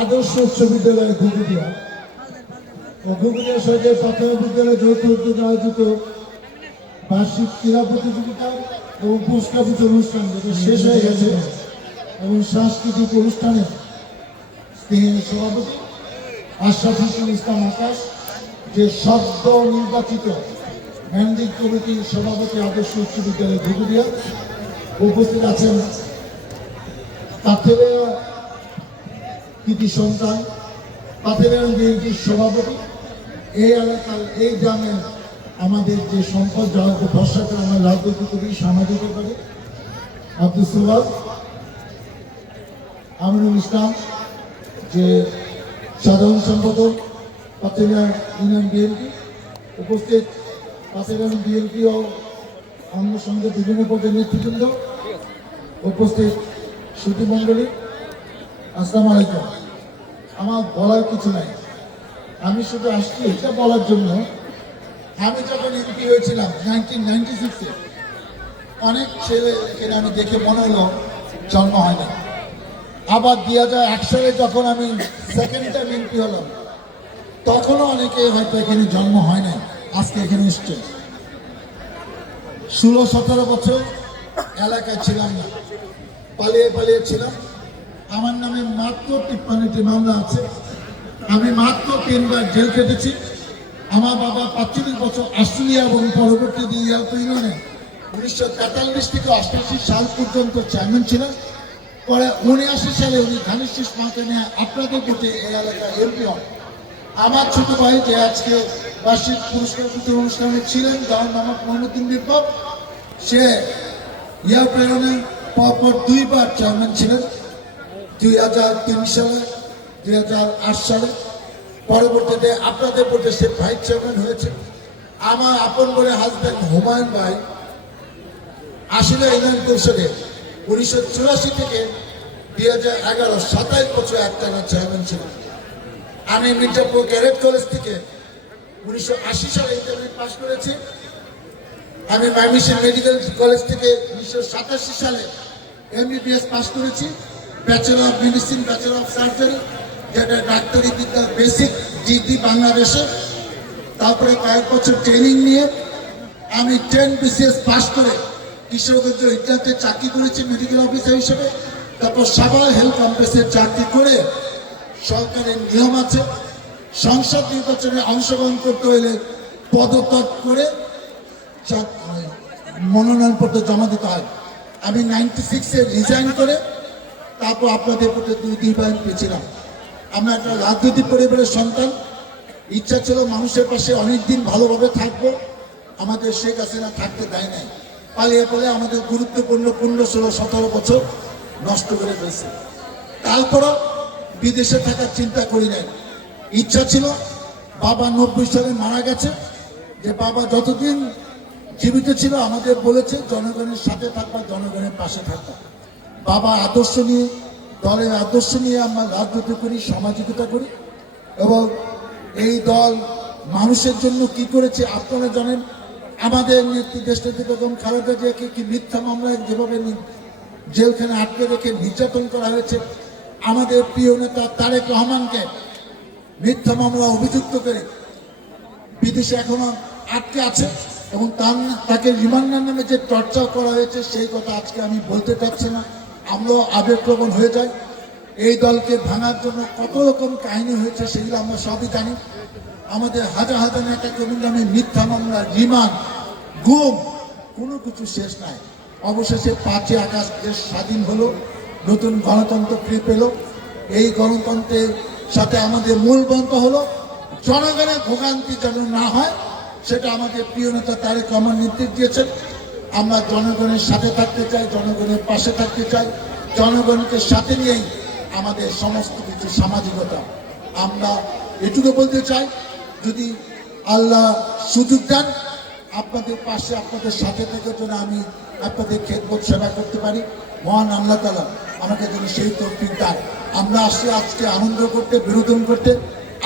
আদর্শ উচ্চ বিদ্যালয় ঘুঘুটিয়া ও ঘুঘুটিয়া সরকারি প্রাথমিক বিদ্যালয় যৌথ উদ্যোগে আয়োজিত বার্ষিক ক্রীড়া প্রতিযোগিতা এবং পুরস্কার বিতরণ অনুষ্ঠান যেটা শেষ হয়ে গেছে এবং সাংস্কৃতিক অনুষ্ঠানে স্নেহের সভাপতি আশরাফুল ইসলাম আকাশ, যে সদ্য নির্বাচিত ম্যানেজিং কমিটির সভাপতি আদর্শ উচ্চ বিদ্যালয় ঘুঘুটিয়া, উপস্থিত আছেন পাথেরিয়া কৃতি সন্তান, পাথেরিয়া বিএনপির সভাপতি, এই এলাকার এই গ্রামের আমাদের যে সম্পদ যাকে ভরসা করে আমরা রাজনীতি করি, সামাজিক করি, আব্দুল সুবাদ, আমিনুল ইসলাম, যে সাধারণ সম্পাদক পাথেরিয়া ইউনিয়ন বিএনপি, উপস্থিত পাথেরিয়া বিএনপি ও অন্য সঙ্গে বিভিন্ন পদের নেতৃবৃন্দ, উপস্থিত সুধীমণ্ডলী, আসসালামু আলাইকুম। আমার বলার কিছু নাই, আমি শুধু আসছি এটা বলার জন্য, আমি যখন এমপি হয়েছিলাম 1996-এ, অনেক ছেলে এখানে আমি দেখে মনে হলো জন্ম হয় না। আবার 2001 সালে যখন আমি সেকেন্ড টাইম এমপি হলাম, তখনও অনেকে হয়তো এখানে জন্ম হয় না, আজকে এখানে এসছে। 16-17 বছর এলাকায় ছিলাম না, পালিয়ে ছিলাম। আমার নামে মাত্র 53টি মামলা আছে, আমি মাত্র 3 বার জেল কেটেছি। আমার বাবা 45 বছর অস্ট্রেলিয়া এবং পরবর্তী ইয়াল্পা ইউনিয়নে 1943 থেকে 88 সাল পর্যন্ত চেয়ারম্যান ছিলেন। পরে 79 সালে উনি ধানের শীষ মাকে নিয়ে আপনাদের ভোটে এই এলাকায় এমপি হন। আমার ছোট ভাই যে আজকে বার্ষিক পুরস্কার বিতরণ অনুষ্ঠানে ছিলেন, যার নাম মইনুদ্দিন বিপ্লব, সে ইয়াল্পা ইউনিয়নে পরপর 2 বার চেয়ারম্যান ছিলেন, 2003 সালে, 2008 সালে। পরবর্তীতে আপনাদের ভোটে সে ভাইস চেয়ারম্যান হয়েছে। আমার আপন বলে হাজব্যান্ড হুমায়ুন ভাই আশিলা ইউনিয়ন পরিষদে 1984 থেকে 2011 27 বছর একটানা চেয়ারম্যান ছিলেন। আমি মির্জাপুর ক্যাডেট কলেজ থেকে 1980 সালে ইন্টারমিডিয়েট পাস করেছি। আমি ময়মনসিংহ মেডিকেল কলেজ থেকে 1987 সালে এমবিবিএস পাস করেছি, bachelor of medicine, bachelor of surgery, যেটা ডাক্তারি বিদ্যার বেসিক জিডি বাংলাদেশে। তারপরে কয়েক বছর ট্রেনিং নিয়ে আমি 10 BCS পাস করে কিশোরগঞ্জ ইন্টারতে চাকরি করেছি মেডিকেল অফিসার হিসেবে। তারপর সাভার হেলথ কমপ্লেক্সের চাকরি করে সরকারের নিয়ম আছে, সংসদ নির্বাচনে অংশগ্রহণ করতে হলে পদত্যাগ করে মনোনয়নপত্র জমা দিতে হয়। আমি 96-এ রিজাইন করে তারপর আপনাদের ভোটে 2 বার পেয়েছিলাম। আমরা একটা রাজনৈতিক পরিবারের সন্তান, ইচ্ছা ছিল মানুষের পাশে অনেকদিন ভালোভাবে থাকবো। আমাদের শেখ হাসিনা থাকতে দেয় নাই, পালিয়ে আমাদের গুরুত্বপূর্ণ 15-16-17 বছর নষ্ট করে ফেলছে। তারপরও বিদেশে থাকার চিন্তা করি নাই। ইচ্ছা ছিল, বাবা 90 সালে মারা গেছে, যে বাবা যতদিন জীবিত ছিল আমাদের বলেছে জনগণের সাথে থাকবা, জনগণের পাশে থাকবা। বাবা আদর্শ নিয়ে, দলের আদর্শ নিয়ে আমরা রাজনীতি করি, সামাজিকতা করি, এবং এই দল মানুষের জন্য কি করেছে আপনারা জানেন। আমাদের নেত্রী দেশনেত্রী বেগম খালেদা জিয়াকে কি মিথ্যা মামলায় যেভাবে জেলখানে আটকে রেখে নির্যাতন করা হয়েছে, আমাদের প্রিয় নেতা তারেক রহমানকে মিথ্যা মামলা অভিযুক্ত করে বিদেশে এখনো আটকে আছে, এবং তাকে রিমান্ডের নামে যে টর্চার করা হয়েছে সেই কথা আজকে আমি বলতে চাচ্ছি না, আমরাও আবেগপ্রবণ হয়ে যাই। এই দলকে ভাঙার জন্য কত রকম কাহিনী হয়েছে সেগুলো আমরা সবই জানি। আমাদের হাজার হাজার নেতা কর্মীর নামে মিথ্যা মামলা, রিমান্ড, গুম, কোনো কিছু শেষ নাই। অবশেষে 5ই আগস্ট দেশ স্বাধীন হলো, নতুন গণতন্ত্র ফিরে পেল। এই গণতন্ত্রের সাথে আমাদের মূল মন্ত্র হলো জনগণের ভোগান্তি যেন না হয়, সেটা আমাদের প্রিয় নেতা তারেক রহমান নির্দেশ দিয়েছেন। আমরা জনগণের সাথে থাকতে চাই, জনগণের পাশে থাকতে চাই, জনগণকে সাথে নিয়েই আমাদের সমস্ত কিছু সামাজিকতা। আমরা এটুকু বলতে চাই, যদি আল্লাহ সুযোগ দেন আপনাদের পাশে, আপনাদের সাথে থেকে যেন আমি আপনাদের খেদমত সেবা করতে পারি, মহান আল্লাহ তাআলা আমাকে যেন সেই তৌফিক দেন। আমরা আসছি আজকে আনন্দ করতে, বিনোদন করতে,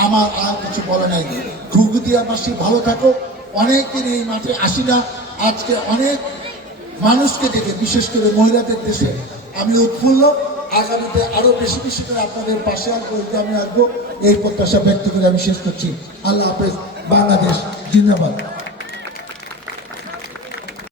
আমার আর কিছু বলা নাই। ঘুঘুদিয়াবাসী ভালো থাকো। অনেকদিন এই মাঠে আসি না, আজকে অনেক মানুষকে দেখে, বিশেষ করে মহিলাদের দেশে আমি উৎফুল্ল। আগামীতে আরো বেশি বেশি করে আপনাদের পাশে আসবো, আমি আসবো, এই প্রত্যাশা ব্যক্ত করে আমি শেষ করছি। আল্লাহ হাফেজ। বাংলাদেশ জিন্দাবাদ।